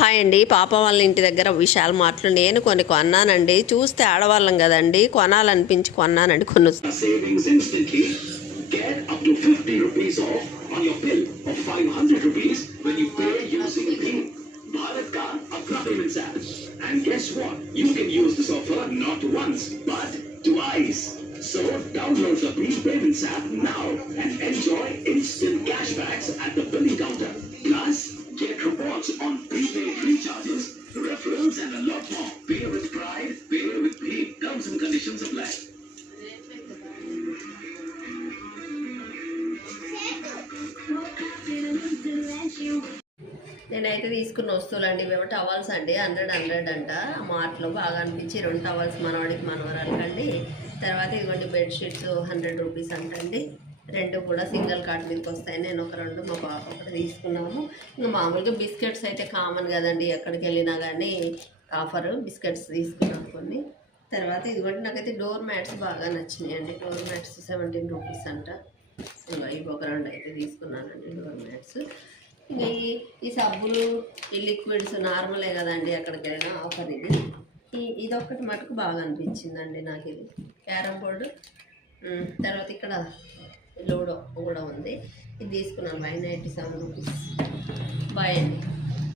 Hi అండి. పాప వాళ్ళ ఇంటి దగ్గర విశాల్ మార్ట్లో నేను కొన్ని కొన్నానండి. చూస్తే ఆడవాళ్ళం కదండి, కొనాలనిపించి కొన్నానండి. కొన్ని savings instantly. Get up to 50 rupees off on your bill of 500 rupees when you pay using BHIM, Bharat Ka Apna Payments app. And guess what? You can use this offer not once but twice. So download the BHIM Payments app now and enjoy instant cashbacks at the billing counter. Plus, get rewards on prepaid recharges, referrals and a lot more. Pay with pride, pay with BHIM. Terms and conditions apply. నేనైతే తీసుకున్న వస్తువులు అండి ఇవి towels అండి. 100 అంట. మార్ట్లో బాగా అనిపించి 2 towels మనవాడికి మనవరాలకండి. తర్వాత ఇదిగోండి బెడ్షీట్స్ 100 రూపీస్ అంటండి. 2 కూడా సింగిల్ కార్డ్ మీదకి వస్తాయి. నేను ఒక 2 మా పాప ఒకటి తీసుకున్నాము. ఇంకా మామూలుగా బిస్కెట్స్ అయితే కామన్ కదండి, ఎక్కడికి వెళ్ళినా కానీ ఆఫర్ బిస్కెట్స్ తీసుకున్నాను కొన్ని. తర్వాత ఇదిగోండి నాకైతే డోర్ మ్యాట్స్ బాగా నచ్చినాయండి. డోర్ మ్యాట్స్ 17 రూపీస్ అంట. ఇవి ఒక 2 అయితే తీసుకున్నానండి డోర్ మ్యాట్స్. ఈ సబ్బులు, ఈ లిక్విడ్స్ నార్మలే కదండి, ఎక్కడికి వెళ్ళినా ఆఫర్ ఇది. ఇదొక్కటి మటుకు బాగా అనిపించిందండి నాకు. ఇది క్యారమ్ బోర్డు. తర్వాత ఇక్కడ లూడో కూడా ఉంది. ఇది తీసుకున్నాను 97 రూపీస్. బాయ్ అండి.